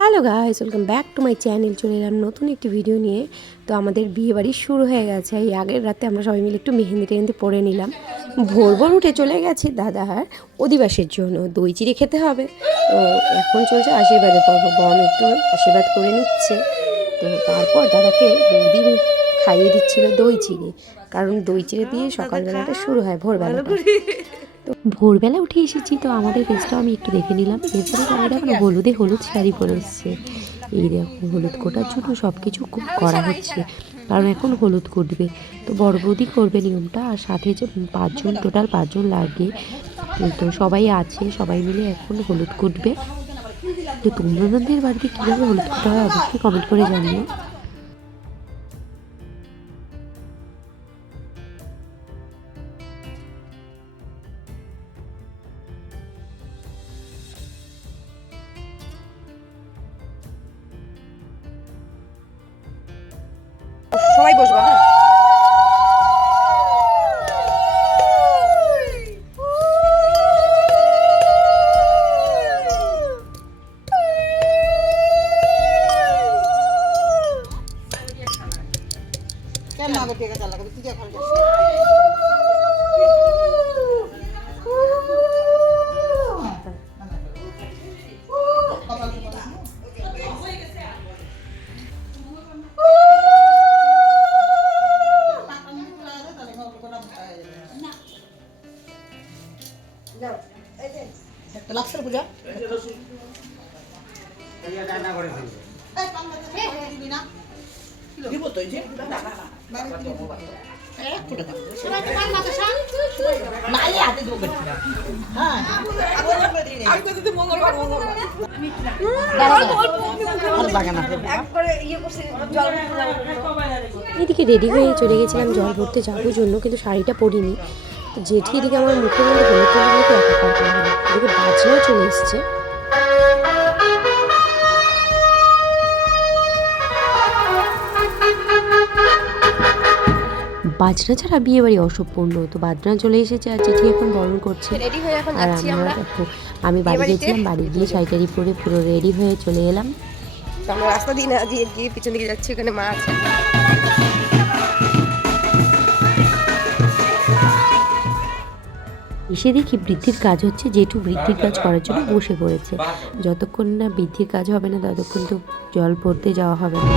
Hello guys, welcome back to my channel. চলে এলাম নতুন একটি ভিডিও নিয়ে। তো আমাদের বিয়ে বাড়ি শুরু হয়ে গেছে। এই আগের রাতে আমরা সবাই মিলে একটু মেহেন্দি টেহেন্দি পরে নিলাম। ভোর ভোর উঠে চলে গেছি দাদার অধিবাসের জন্য, দই চিড়ে খেতে হবে। তো এখন চলছে আশীর্বাদের পর্ব, বম একটু আশীর্বাদ করে নিচ্ছে। তো তারপর দাদাকে বৌদি খাইয়ে দিচ্ছিল দই চিড়ে, কারণ দই চিড়ে দিয়ে সকালবেলাটা শুরু হয়, ভোরবেলাটা। তো ভোরবেলা উঠে এসেছি, তো আমাদের ফেসটাও আমি একটু দেখে নিলাম। এরপরে সবাই দেখো না হলুদ শাড়ি পরে এসছে। এই দেখো হলুদ কোটার জন্য সব কিছু করা হচ্ছে, কারণ এখন হলুদ কুটবে। তো বড় বৌদি করবে নিয়মটা, আর সাথে যে টোটাল পাঁচজন লাগে। তো সবাই আছে, সবাই মিলে এখন হলুদ কুটবে। তো তোমাদের বাড়িতে কীভাবে হলুদ কুটা হয় অবশ্যই কমেন্ট করে জানিও। সবাই বসবা, হ্যাঁ। কেমন আগে টেকা চালা তুই এখন লাগছে পূজা এদিকে রেডি হয়ে চলে গেছিলাম জল ভরতে যাবো জন্য, কিন্তু শাড়িটা পরিনি। জেঠি এদিকে আমার মুখের মধ্যে হলুদ টলুদ তো একাকার করে হলো। এদিকে বাজনাও চলে এসছে। বাজনা ছাড়া বিয়ে বাড়ি অসম্পূর্ণ। তো বাজনা চলে এসেছে আর জেঠি এখন বরণ করছে। আর আমরা দেখো, আমি বাড়ি গেছিলাম, বাড়ি গিয়ে শাড়িটারি পরে পুরো রেডি হয়ে চলে এলাম। আমরা রাস্তা দিয়ে না গিয়ে পিছন দিকে যাচ্ছি, ওখানে মা আছে। এসে দেখি বৃদ্ধির কাজ হচ্ছে, জেঠু বৃদ্ধির কাজ করার জন্য বসে পড়েছে। যতক্ষণ না বৃদ্ধির কাজ হবে না ততক্ষণ তো জল ভরতে যাওয়া হবে না।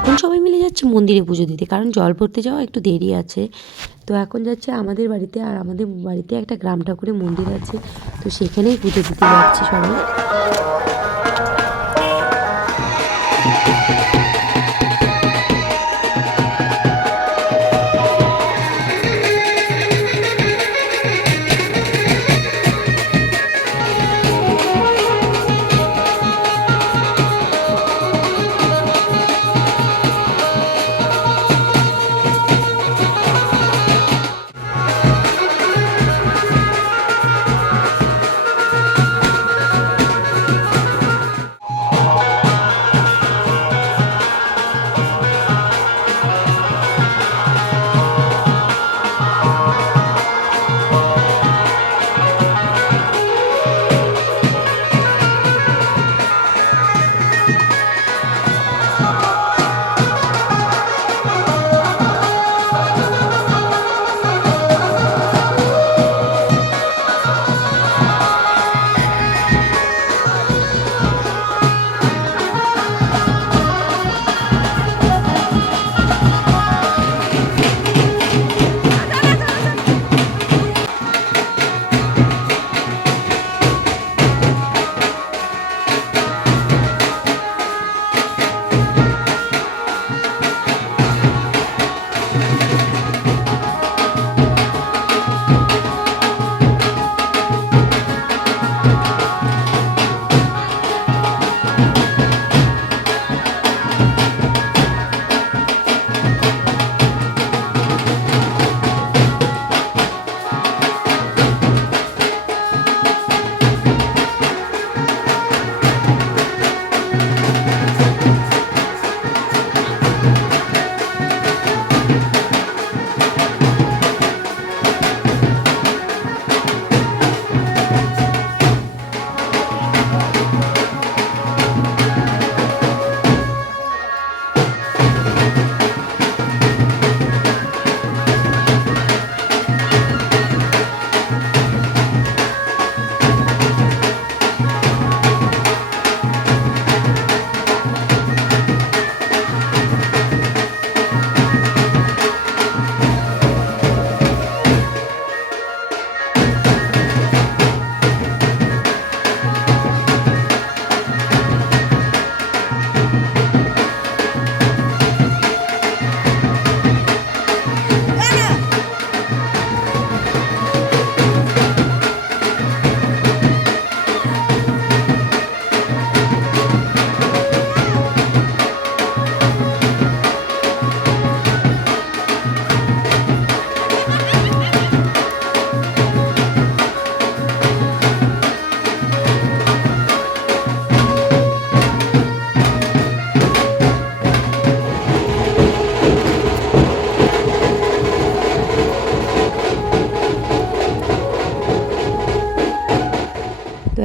এখন সবাই মিলে যাচ্ছে মন্দিরে পুজো দিতে, কারণ জল ভরতে যাওয়া একটু দেরি আছে। তো এখন যাচ্ছে আমাদের বাড়িতে, আর আমাদের বাড়িতে একটা গ্রাম ঠাকুরের মন্দির আছে, তো সেখানেই পুজো দিতে যাচ্ছে সবাই।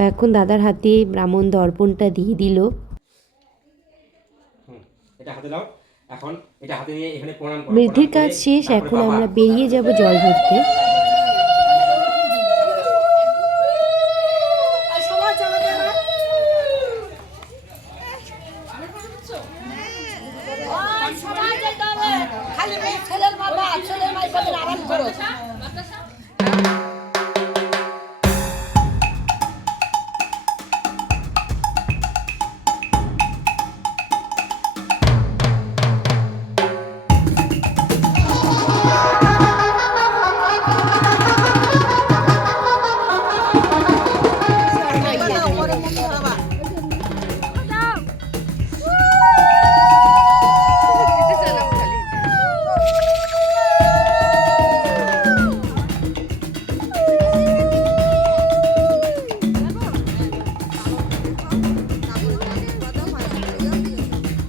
এখন দাদার হাতে ব্রাহ্মণ দর্পণটা দিয়ে দিল। এটা হাতে দাও, এখন এটা হাতে নিয়ে এখানে প্রণাম করো। বৃদ্ধির কাজ শেষ, এখন আমরা বেরিয়ে যাব জল ভরতে।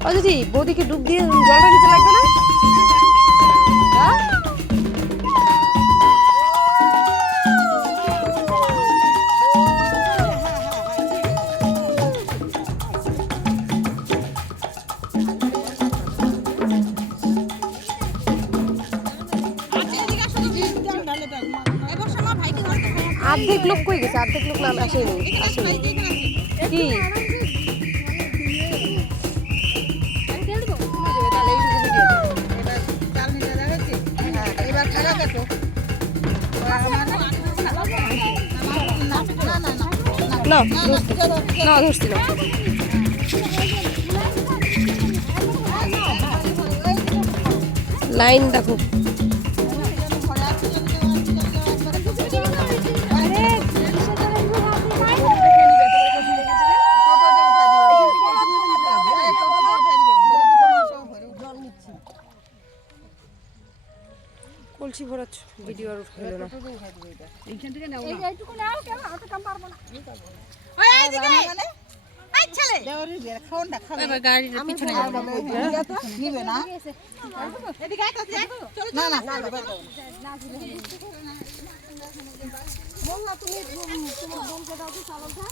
ও দিদি, বৌদিকে ডুব দিয়ে জলটা নিতে লাগবে না? হ্যাঁ? অর্ধেক লোক কই গেছে? অর্ধেক লোক না আসেনি। কি না না ধরছি না। লাইন দেখো। কলসি ভরাচ্ছ, ভিডিও আর হলো না। এইখান থেকে নাও, এইটুকু নাও, কেন অত কম পারবো না। ওই এইদিকে এই ছেলে দেওরের ফোনটা খাবে, এবার গাড়ির পিছনে যাবে, নিবে না। এদিকে আয়, চলো না না মোল্লা, তুমি তোমার বোনকে দাও তো চালটা।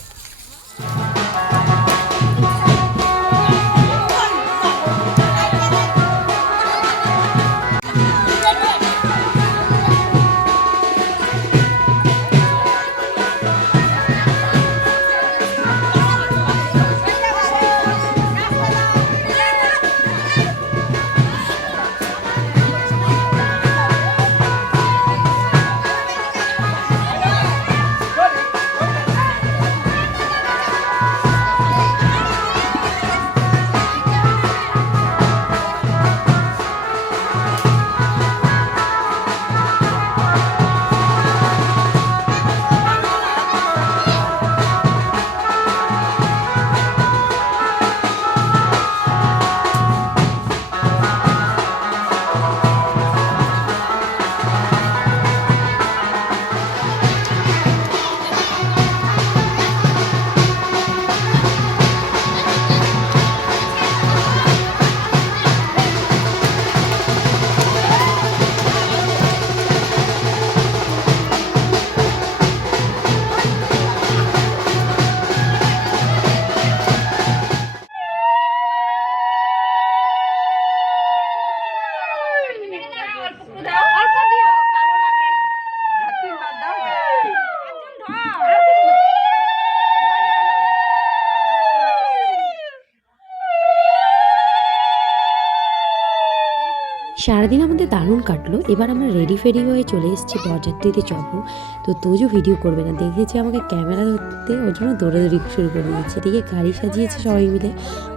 সারাদিন আমাদের দারুণ কাটলো। এবার আমরা রেডি ফেডি হয়ে চলে এসেছি বরযাত্রীতে যাবো। তো তোজো ভিডিও করবে না, দেখেছি আমাকে ক্যামেরা ধরতে, ওর জন্য দৌড়াদৌড়ি শুরু করে দিয়েছে। এদিকে গাড়ি সাজিয়েছে সবাই মিলে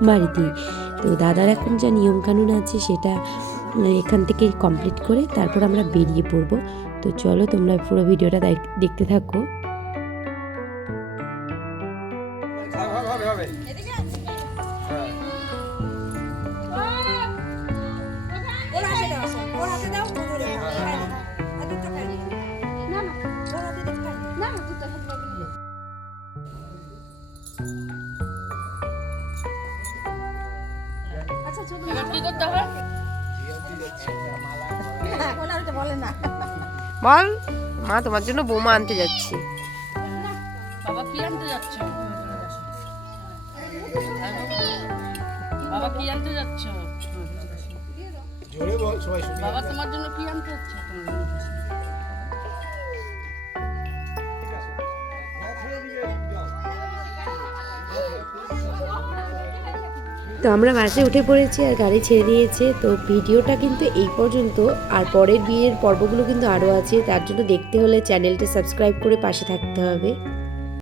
বাড়িতেই। তো দাদার এখন যা নিয়মকানুন আছে সেটা এখান থেকে কমপ্লিট করে তারপর আমরা বেরিয়ে পড়বো। তো চলো তোমরা পুরো ভিডিওটা দেখতে থাকো। বল, মা তোমার জন্য বৌমা আনতে যাচ্ছি। কি আনতে যাচ্ছ? বাবা কি আনতে যাচ্ছ? জোরে বল, সবাই শুনি। বাবা তোমার জন্য কি আনতে যাচ্ছে? তো আমরা বাসে উঠে পড়েছি আর গাড়ি ছেড়ে দিয়েছে। তো ভিডিওটা কিন্তু এই পর্যন্ত, আর পরের বিয়ের পর্বগুলো কিন্তু আরও আছে, তার জন্য দেখতে হলে চ্যানেলটা সাবস্ক্রাইব করে পাশে থাকতে হবে।